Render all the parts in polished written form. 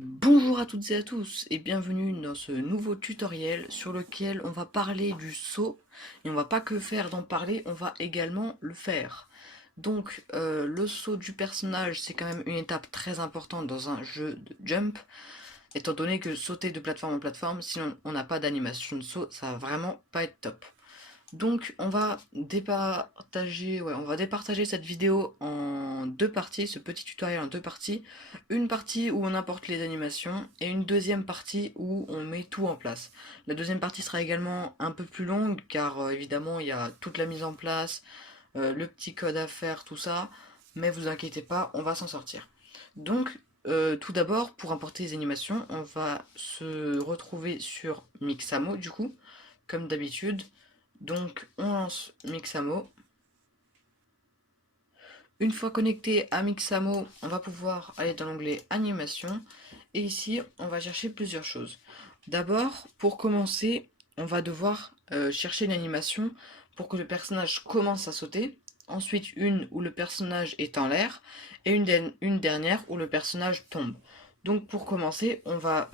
Bonjour à toutes et à tous et bienvenue dans ce nouveau tutoriel sur lequel on va parler du saut et on va pas que faire d'en parler, on va également le faire. Donc le saut du personnage c'est quand même une étape très importante dans un jeu de jump étant donné que sauter de plateforme en plateforme si on n'a pas d'animation de saut ça va vraiment pas être top. Donc on va départager cette vidéo en deux parties, ce petit tutoriel en deux parties. Une partie où on importe les animations et une deuxième partie où on met tout en place. La deuxième partie sera également un peu plus longue car évidemment il y a toute la mise en place, le petit code à faire, tout ça. Mais vous inquiétez pas, on va s'en sortir. Donc tout d'abord, pour importer les animations, on va se retrouver sur Mixamo du coup, comme d'habitude. Donc on lance Mixamo. Une fois connecté à Mixamo, on va pouvoir aller dans l'onglet animation et ici on va chercher plusieurs choses. D'abord, pour commencer, on va devoir chercher une animation pour que le personnage commence à sauter. Ensuite, une où le personnage est en l'air et une dernière où le personnage tombe. Donc pour commencer, on va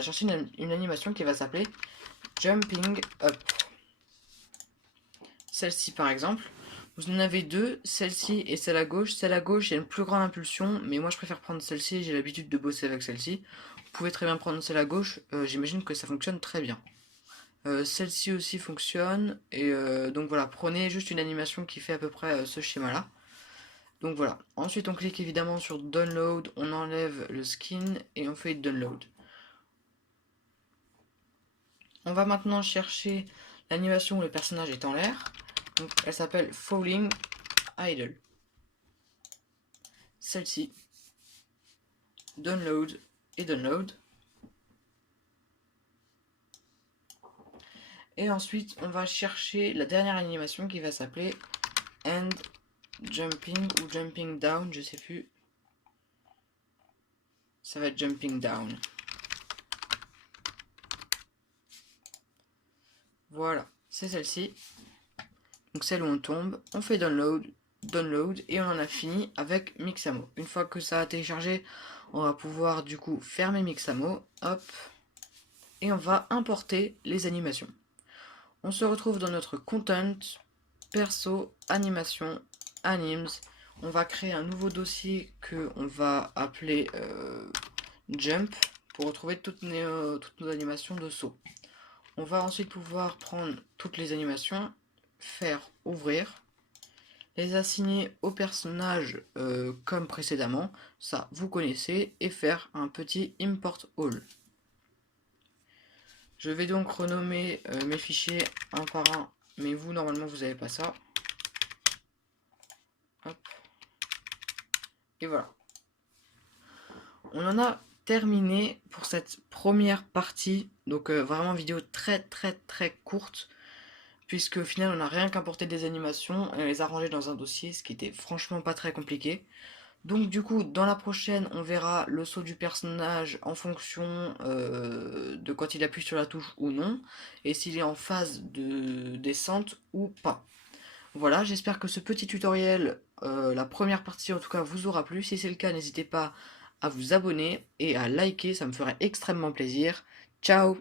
chercher une animation qui va s'appeler Jumping Up. Celle-ci par exemple. Vous en avez deux, celle-ci et celle à gauche. Celle à gauche, il y a une plus grande impulsion, mais moi je préfère prendre celle-ci, j'ai l'habitude de bosser avec celle-ci. Vous pouvez très bien prendre celle à gauche, j'imagine que ça fonctionne très bien. Celle-ci aussi fonctionne, et donc voilà, prenez juste une animation qui fait à peu près ce schéma-là. Donc voilà, ensuite on clique évidemment sur Download, on enlève le skin et on fait Download. On va maintenant chercher l'animation où le personnage est en l'air. Donc elle s'appelle Falling Idle. Celle-ci. Download et Download. Et ensuite, on va chercher la dernière animation qui va s'appeler End Jumping ou Jumping Down, je sais plus. Ça va être Jumping Down. Voilà, c'est celle-ci. Donc celle où on tombe, on fait Download, Download et on en a fini avec Mixamo. Une fois que ça a téléchargé, on va pouvoir du coup fermer Mixamo, hop, et on va importer les animations. On se retrouve dans notre content, perso, animation, animes. On va créer un nouveau dossier que on va appeler jump pour retrouver toutes nos animations de saut. On va ensuite pouvoir prendre toutes les animations, faire ouvrir, les assigner au personnage comme précédemment, ça vous connaissez, et faire un petit import all. Je vais donc renommer mes fichiers un par un, mais vous normalement vous n'avez pas ça. Hop. Et voilà. On en a terminé pour cette première partie, donc vraiment vidéo très courte, puisque au final on n'a rien qu'importé des animations et les arranger dans un dossier, ce qui était franchement pas très compliqué. Donc du coup, dans la prochaine, on verra le saut du personnage en fonction de quand il appuie sur la touche ou non, et s'il est en phase de descente ou pas. Voilà, j'espère que ce petit tutoriel, la première partie en tout cas, vous aura plu. Si c'est le cas, n'hésitez pas à vous abonner et à liker, ça me ferait extrêmement plaisir. Ciao!